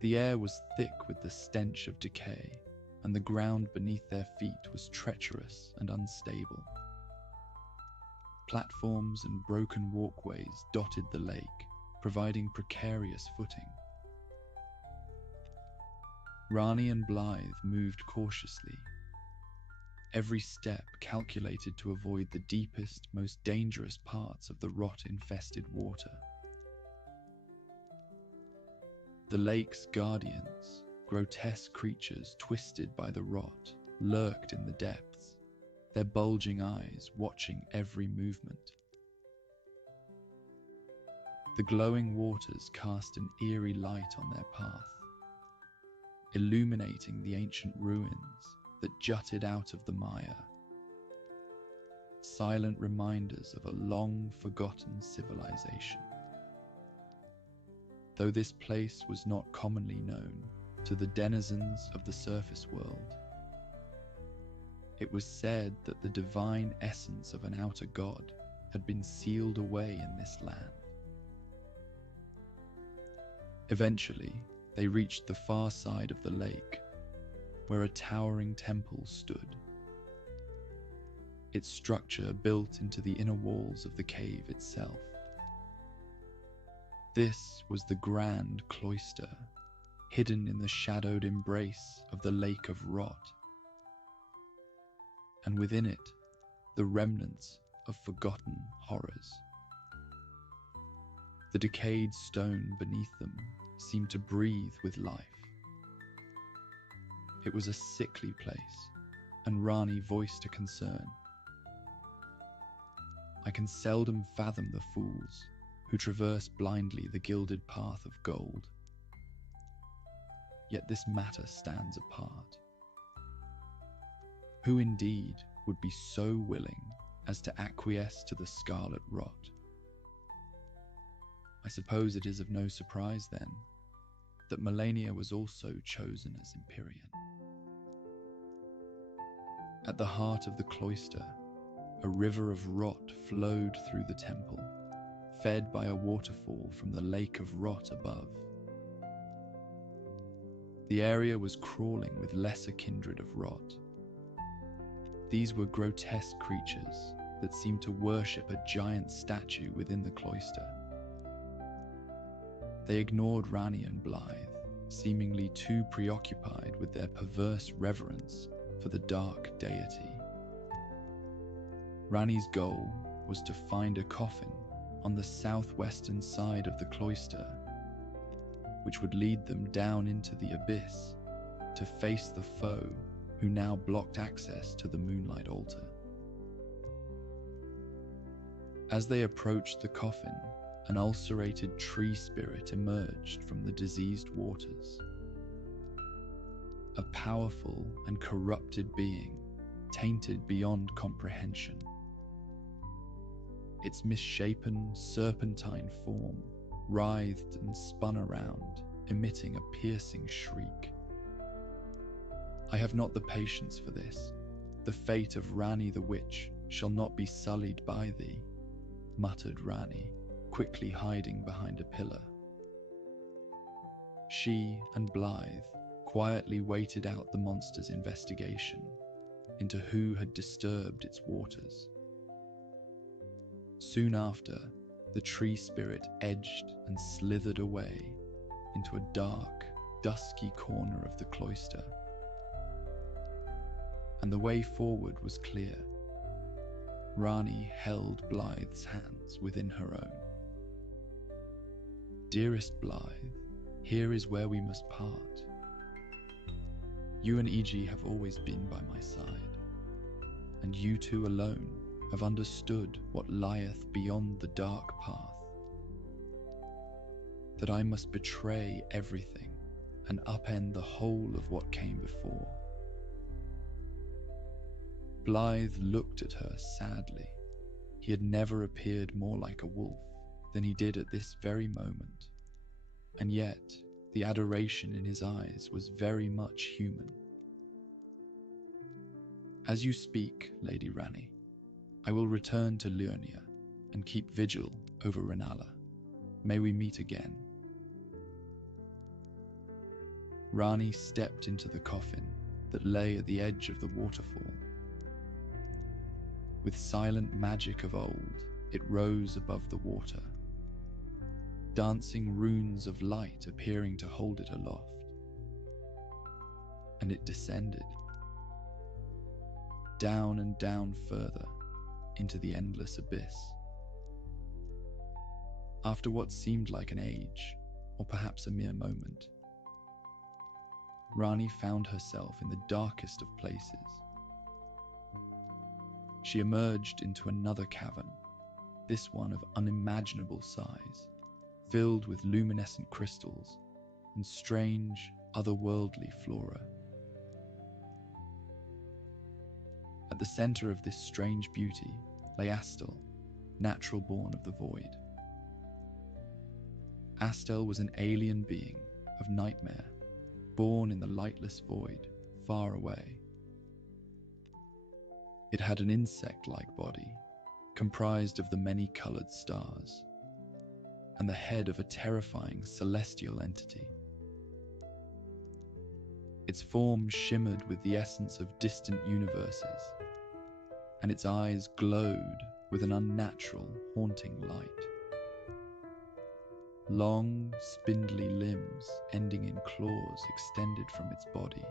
The air was thick with the stench of decay, and the ground beneath their feet was treacherous and unstable. Platforms and broken walkways dotted the lake, providing precarious footing. Ranni and Blythe moved cautiously, every step calculated to avoid the deepest, most dangerous parts of the rot-infested water. The lake's guardians, grotesque creatures twisted by the rot, lurked in the depths, their bulging eyes watching every movement. The glowing waters cast an eerie light on their path, illuminating the ancient ruins that jutted out of the mire, silent reminders of a long-forgotten civilization. Though this place was not commonly known to the denizens of the surface world, it was said that the divine essence of an outer god had been sealed away in this land. Eventually, they reached the far side of the lake, where a towering temple stood, its structure built into the inner walls of the cave itself. This was the grand cloister, hidden in the shadowed embrace of the lake of rot, and within it, the remnants of forgotten horrors. The decayed stone beneath them seemed to breathe with life. It was a sickly place, and Ranni voiced a concern. I can seldom fathom the fools who traverse blindly the gilded path of gold. Yet this matter stands apart. Who indeed would be so willing as to acquiesce to the scarlet rot? I suppose it is of no surprise, then, that Melania was also chosen as Empyrean. At the heart of the cloister, a river of rot flowed through the temple, fed by a waterfall from the lake of rot above. The area was crawling with lesser kindred of rot. These were grotesque creatures that seemed to worship a giant statue within the cloister. They ignored Ranni and Blythe, seemingly too preoccupied with their perverse reverence for the dark deity. Ranni's goal was to find a coffin on the southwestern side of the cloister, which would lead them down into the abyss to face the foe who now blocked access to the Moonlight Altar. As they approached the coffin, an ulcerated tree spirit emerged from the diseased waters. A powerful and corrupted being, tainted beyond comprehension. Its misshapen, serpentine form writhed and spun around, emitting a piercing shriek. I have not the patience for this. The fate of Ranni the witch shall not be sullied by thee, muttered Ranni, quickly hiding behind a pillar. She and Blythe quietly waited out the monster's investigation into who had disturbed its waters. Soon after, the tree spirit edged and slithered away into a dark, dusky corner of the cloister. And the way forward was clear. Ranni held Blythe's hands within her own. "Dearest Blythe, here is where we must part. You and Iji have always been by my side, and you two alone have understood what lieth beyond the dark path. That I must betray everything and upend the whole of what came before." Blythe looked at her sadly. He had never appeared more like a wolf than he did at this very moment, and yet the adoration in his eyes was very much human. "As you speak, Lady Ranni, I will return to Liurnia and keep vigil over Rennala. May we meet again." Ranni stepped into the coffin that lay at the edge of the waterfall. With silent magic of old, it rose above the water, dancing runes of light appearing to hold it aloft. And it descended, down and down further into the endless abyss. After what seemed like an age, or perhaps a mere moment, Ranni found herself in the darkest of places. She emerged into another cavern, this one of unimaginable size, filled with luminescent crystals and strange, otherworldly flora. At the center of this strange beauty lay Astel, natural born of the void. Astel was an alien being of nightmare, born in the lightless void, far away. It had an insect-like body, comprised of the many-colored stars, and the head of a terrifying celestial entity. Its form shimmered with the essence of distant universes, and its eyes glowed with an unnatural, haunting light. Long, spindly limbs ending in claws extended from its body,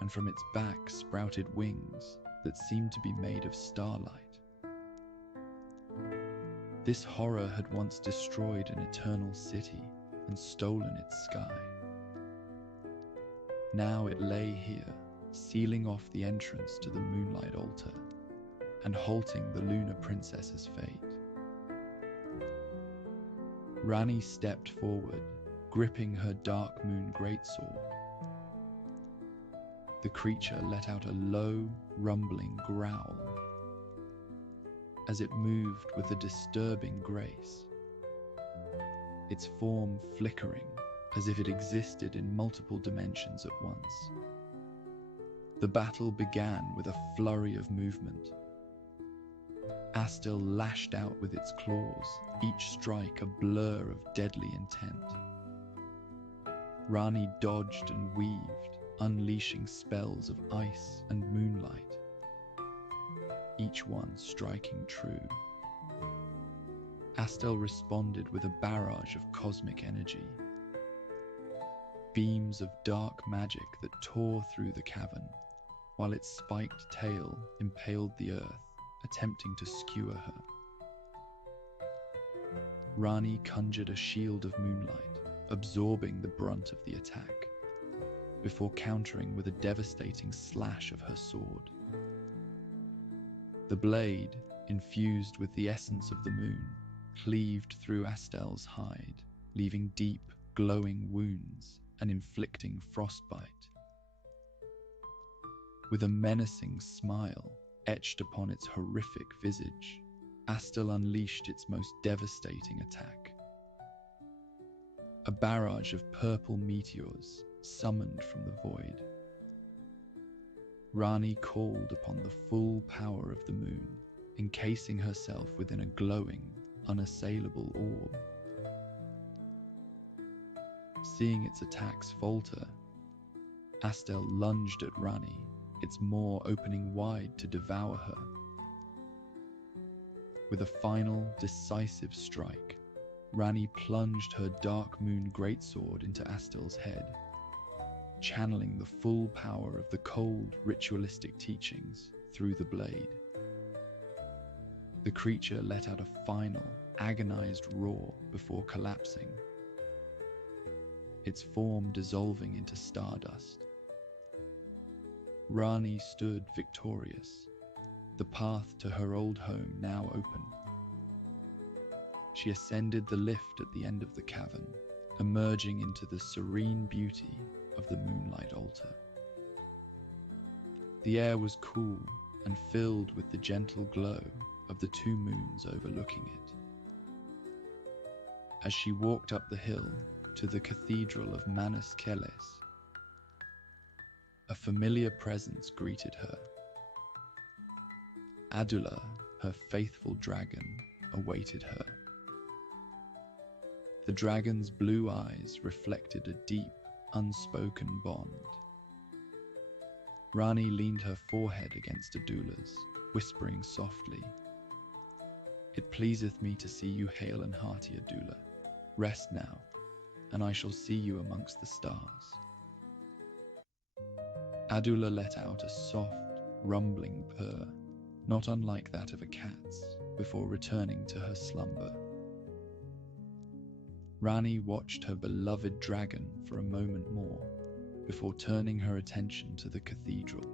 and from its back sprouted wings that seemed to be made of starlight. This horror had once destroyed an eternal city and stolen its sky. Now it lay here, sealing off the entrance to the moonlight altar and halting the lunar princess's fate. Ranni stepped forward, gripping her dark moon greatsword. The creature let out a low, rumbling growl as it moved with a disturbing grace, its form flickering as if it existed in multiple dimensions at once. The battle began with a flurry of movement. Astel lashed out with its claws, each strike a blur of deadly intent. Ranni dodged and weaved, unleashing spells of ice and moonlight, each one striking true. Astel responded with a barrage of cosmic energy, beams of dark magic that tore through the cavern, while its spiked tail impaled the earth, attempting to skewer her. Ranni conjured a shield of moonlight, absorbing the brunt of the attack, before countering with a devastating slash of her sword. The blade, infused with the essence of the moon, cleaved through Astel's hide, leaving deep, glowing wounds and inflicting frostbite. With a menacing smile etched upon its horrific visage, Astel unleashed its most devastating attack. A barrage of purple meteors summoned from the void. Ranni called upon the full power of the moon, encasing herself within a glowing, unassailable orb. Seeing its attacks falter, Astel lunged at Ranni, its maw opening wide to devour her. With a final, decisive strike, Ranni plunged her Dark Moon greatsword into Astel's head, channeling the full power of the cold, ritualistic teachings through the blade. The creature let out a final, agonized roar before collapsing, its form dissolving into stardust. Ranni stood victorious, the path to her old home now open. She ascended the lift at the end of the cavern, emerging into the serene beauty of the moonlight altar. The air was cool and filled with the gentle glow of the two moons overlooking it. As she walked up the hill to the cathedral of Manus Keles, a familiar presence greeted her. Adula, her faithful dragon, awaited her. The dragon's blue eyes reflected a deep, unspoken bond. Ranni leaned her forehead against Adula's, whispering softly, "It pleaseth me to see you hale and hearty, Adula. Rest now, and I shall see you amongst the stars." Adula let out a soft, rumbling purr, not unlike that of a cat's, before returning to her slumber. Ranni watched her beloved dragon for a moment more, before turning her attention to the cathedral.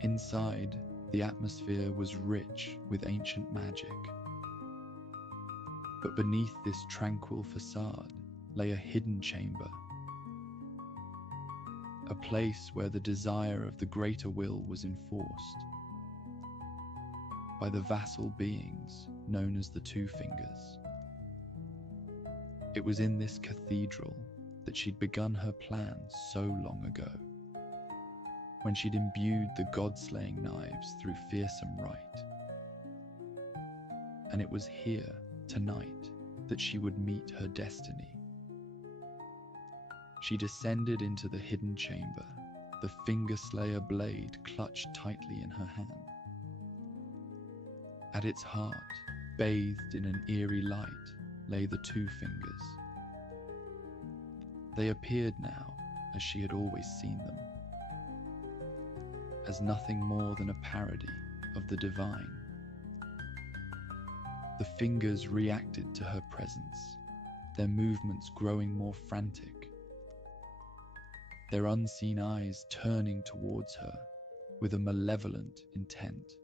Inside, the atmosphere was rich with ancient magic. But beneath this tranquil facade lay a hidden chamber, a place where the desire of the greater will was enforced by the vassal beings known as the Two Fingers. It was in this cathedral that she'd begun her plans so long ago, when she'd imbued the god-slaying knives through fearsome rite. And it was here, tonight, that she would meet her destiny. She descended into the hidden chamber, the finger-slayer blade clutched tightly in her hand. At its heart, bathed in an eerie light, lay the Two Fingers. They appeared now as she had always seen them, as nothing more than a parody of the divine. The fingers reacted to her presence, their movements growing more frantic, their unseen eyes turning towards her with a malevolent intent.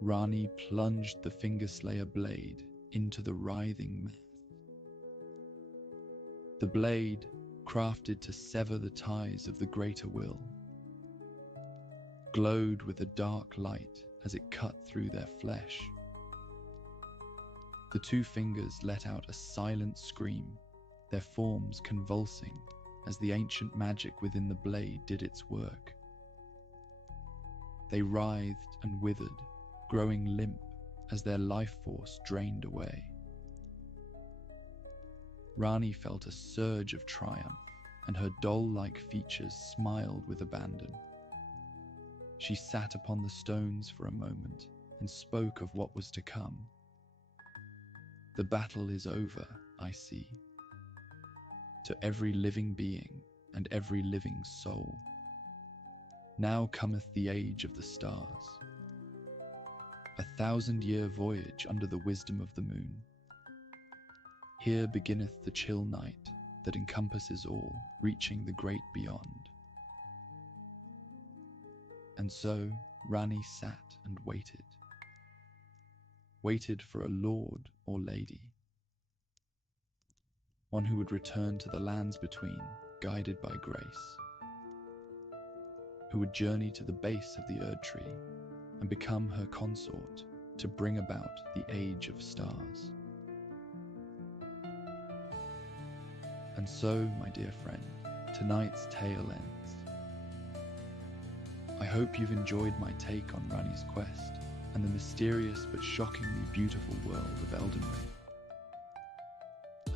Ranni plunged the Fingerslayer blade into the writhing mass. The blade, crafted to sever the ties of the greater will, glowed with a dark light as it cut through their flesh. The Two Fingers let out a silent scream, their forms convulsing as the ancient magic within the blade did its work. They writhed and withered, growing limp as their life force drained away. Ranni felt a surge of triumph, and her doll-like features smiled with abandon. She sat upon the stones for a moment and spoke of what was to come. "The battle is over, I see. To every living being and every living soul. Now cometh the age of the stars. 1,000-year voyage under the wisdom of the moon. Here beginneth the chill night that encompasses all, reaching the great beyond." And so Ranni sat and waited. Waited for a lord or lady. One who would return to the lands between, guided by grace. Who would journey to the base of the Erdtree and become her consort to bring about the age of stars. And so, my dear friend, tonight's tale ends. I hope you've enjoyed my take on Ranni's quest and the mysterious but shockingly beautiful world of Elden Ring.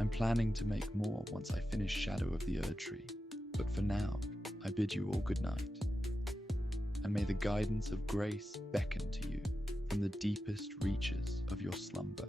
I'm planning to make more once I finish Shadow of the Erdtree, but for now, I bid you all good night, and may the guidance of grace beckon to you from the deepest reaches of your slumber.